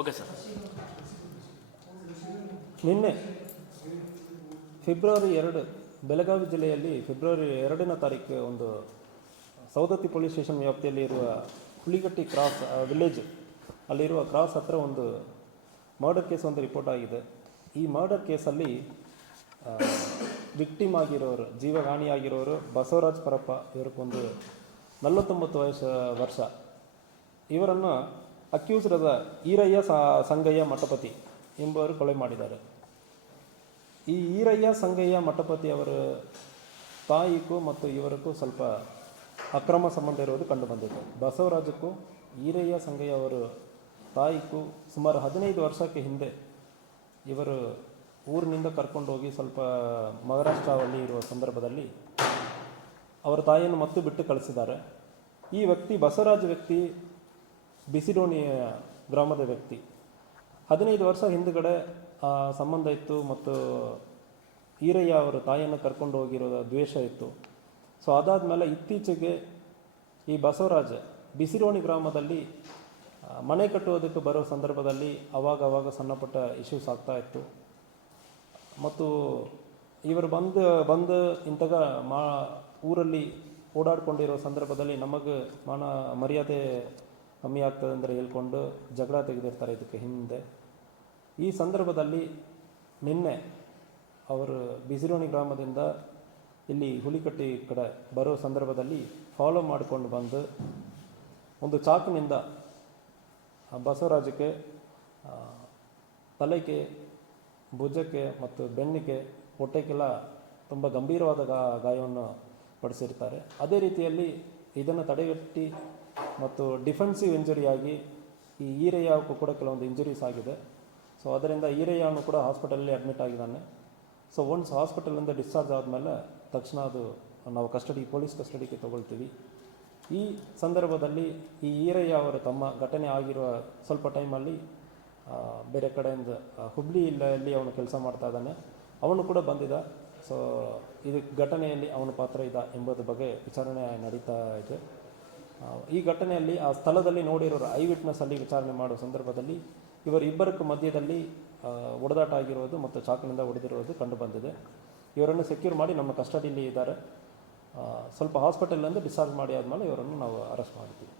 Okay sir. ನಿನ್ನೆ February 2 Belagavi ಜಿಲ್ಲೆಯಲ್ಲಿ February 2ನೇ ತಾರೀಕು ಒಂದು ಸೌದತ್ತಿ ಪೊಲೀಸ್ ಸ್ಟೇಷನ್ ವ್ಯಾಪ್ತಿಯಲ್ಲಿ ಇರುವ ಹುಲಿಗಟ್ಟಿ ಕ್ರಾಸ್ ವಿಲೇಜ್ ಅಲ್ಲಿರುವ ಕ್ರಾಸ್ ಹತ್ರ ಒಂದು ಮರ್ಡರ್ ಕೇಸ್ ಒಂದು ರಿಪೋರ್ಟ್ ಆಗಿದೆ. ಈ ಮರ್ಡರ್ ಕೇಸಲ್ಲಿ ವಿಕ್ಟಿಮ್ ಆಗಿರೋರು, ಜೀವಹಾನಿಯಾಗಿರೋರು ಬಸವರಾಜ್ ಪರಪ್ಪ, ಇವರಿಗೊಂದು 49 ವರ್ಷ. ಇವರನ್ನು ಅಕ್ಯೂಸ್ಡಾದ ಈರಯ್ಯ ಸಂಗಯ್ಯ ಮಠಪತಿ ಎಂಬುವರು ಕೊಲೆ ಮಾಡಿದ್ದಾರೆ. ಈ ಈರಯ್ಯ ಸಂಗಯ್ಯ ಮಠಪತಿ ಅವರ ತಾಯಿಗೂ ಮತ್ತು ಇವರಿಗೂ ಸ್ವಲ್ಪ ಅಕ್ರಮ ಸಂಬಂಧ ಇರುವುದು ಕಂಡುಬಂದಿದೆ. ಬಸವರಾಜಕ್ಕೂ ಈರಯ್ಯ ಸಂಗಯ್ಯ ಅವರ ತಾಯಿಗೂ ಸುಮಾರು 15 ವರ್ಷಕ್ಕೆ ಹಿಂದೆ ಇವರು ಊರಿನಿಂದ ಕರ್ಕೊಂಡೋಗಿ ಸ್ವಲ್ಪ ಮಹಾರಾಷ್ಟ್ರದಲ್ಲಿ ಇರುವ ಸಂದರ್ಭದಲ್ಲಿ ಅವರ ತಾಯಿಯನ್ನು ಮತ್ತೆ ಬಿಟ್ಟು ಕಳಿಸಿದ್ದಾರೆ. ಈ ವ್ಯಕ್ತಿ ಬಸವರಾಜ ವ್ಯಕ್ತಿ ಬಿಸಿಡೋಣಿ ಗ್ರಾಮದ ವ್ಯಕ್ತಿ. 15 ವರ್ಷ ಹಿಂದುಗಡೆ ಸಂಬಂಧ ಇತ್ತು ಮತ್ತು ಈರಯ್ಯ ಅವರ ತಾಯಿಯನ್ನು ಕರ್ಕೊಂಡು ಹೋಗಿರೋ ದ್ವೇಷ ಇತ್ತು. ಸೊ ಅದಾದಮೇಲೆ ಇತ್ತೀಚೆಗೆ ಈ ಬಸವರಾಜ ಬಿಸಿರೋಣಿ ಗ್ರಾಮದಲ್ಲಿ ಮನೆ ಕಟ್ಟುವುದಕ್ಕೆ ಬರೋ ಸಂದರ್ಭದಲ್ಲಿ ಅವಾಗ ಸಣ್ಣ ಪುಟ್ಟ ಇಶ್ಯೂಸ್ ಆಗ್ತಾ ಇತ್ತು. ಮತ್ತು ಇವರು ಬಂದು ಇಂತಾಗ ಊರಲ್ಲಿ ಓಡಾಡ್ಕೊಂಡಿರೋ ಸಂದರ್ಭದಲ್ಲಿ ನಮಗೆ ಮರ್ಯಾದೆ ಕಮ್ಮಿ ಆಗ್ತದೆ ಅಂದರೆ ಹೇಳ್ಕೊಂಡು ಜಗಳ ತೆಗೆದಿರ್ತಾರೆ ಇದಕ್ಕೆ ಹಿಂದೆ. ಈ ಸಂದರ್ಭದಲ್ಲಿ ನಿನ್ನೆ ಅವರು ಬಿಸಿರೋಣಿ ಗ್ರಾಮದಿಂದ ಇಲ್ಲಿ ಹುಲಿಕಟ್ಟಿ ಕಡೆ ಬರೋ ಸಂದರ್ಭದಲ್ಲಿ ಫಾಲೋ ಮಾಡಿಕೊಂಡು ಬಂದು ಒಂದು ಚಾಕಿನಿಂದ ಬಸವರಾಜಕ್ಕೆ ತಲೆಗೆ, ಭುಜಕ್ಕೆ ಮತ್ತು ಬೆನ್ನಿಗೆ, ಹೊಟ್ಟೆಗೆಲ್ಲ ತುಂಬ ಗಂಭೀರವಾದ ಗಾಯವನ್ನು ಪಡಿಸಿರ್ತಾರೆ. ಅದೇ ರೀತಿಯಲ್ಲಿ ಇದನ್ನು ತಡೆಗಟ್ಟಿ ಮತ್ತು ಡಿಫೆನ್ಸಿವ್ ಇಂಜುರಿಯಾಗಿ ಈ ಈರಯ್ಯಕ್ಕೂ ಕೂಡ ಕೆಲವೊಂದು ಇಂಜುರೀಸ್ ಆಗಿದೆ. ಸೊ ಅದರಿಂದ ಈರಯ್ಯನು ಕೂಡ ಹಾಸ್ಪಿಟಲಲ್ಲಿ ಅಡ್ಮಿಟ್ ಆಗಿದ್ದಾನೆ. ಸೊ ಒನ್ಸ್ ಹಾಸ್ಪಿಟಲಿಂದ ಡಿಸ್ಚಾರ್ಜ್ ಆದಮೇಲೆ ತಕ್ಷಣ ಅದು ನಾವು ಪೊಲೀಸ್ ಕಸ್ಟಡಿಗೆ ತೊಗೊಳ್ತೀವಿ. ಈ ಸಂದರ್ಭದಲ್ಲಿ ಈ ಈರಯ್ಯ ಅವರ ತಮ್ಮ ಘಟನೆ ಆಗಿರುವ ಸ್ವಲ್ಪ ಟೈಮಲ್ಲಿ ಬೇರೆ ಕಡೆಯಿಂದ ಹುಬ್ಳಿಯಲ್ಲಿ ಅವನು ಕೆಲಸ ಮಾಡ್ತಾ ಇದ್ದಾನೆ. ಅವನು ಕೂಡ ಬಂದಿದ್ದ. ಸೊ ಇದು ಘಟನೆಯಲ್ಲಿ ಅವನ ಪಾತ್ರ ಇದೆ ಎಂಬುದರ ಬಗ್ಗೆ ವಿಚಾರಣೆ ನಡೀತಾ ಇದೆ. ಈ ಘಟನೆಯಲ್ಲಿ ಆ ಸ್ಥಳದಲ್ಲಿ ನೋಡಿರೋರು ಐ ವಿಟ್ನೆಸ್ಸಲ್ಲಿ ವಿಚಾರಣೆ ಮಾಡುವ ಸಂದರ್ಭದಲ್ಲಿ ಇವರಿಬ್ಬರ ಮಧ್ಯದಲ್ಲಿ ಹೊಡೆದಾಟ ಆಗಿರೋದು ಮತ್ತು ಚಾಕಿನಿಂದ ಹೊಡೆದಿರೋದು ಕಂಡುಬಂದಿದೆ. ಇವರನ್ನು ಸೆಕ್ಯೂರ್ ಮಾಡಿ ನಮ್ಮ ಕಸ್ಟಡಿಯಲ್ಲಿ ಇದ್ದಾರೆ. ಸ್ವಲ್ಪ ಹಾಸ್ಪಿಟಲಿಂದ ಡಿಸ್ಚಾರ್ಜ್ ಮಾಡಿ ಆದಮೇಲೆ ಇವರನ್ನು ನಾವು ಅರೆಸ್ಟ್ ಮಾಡಿದ್ದೀವಿ.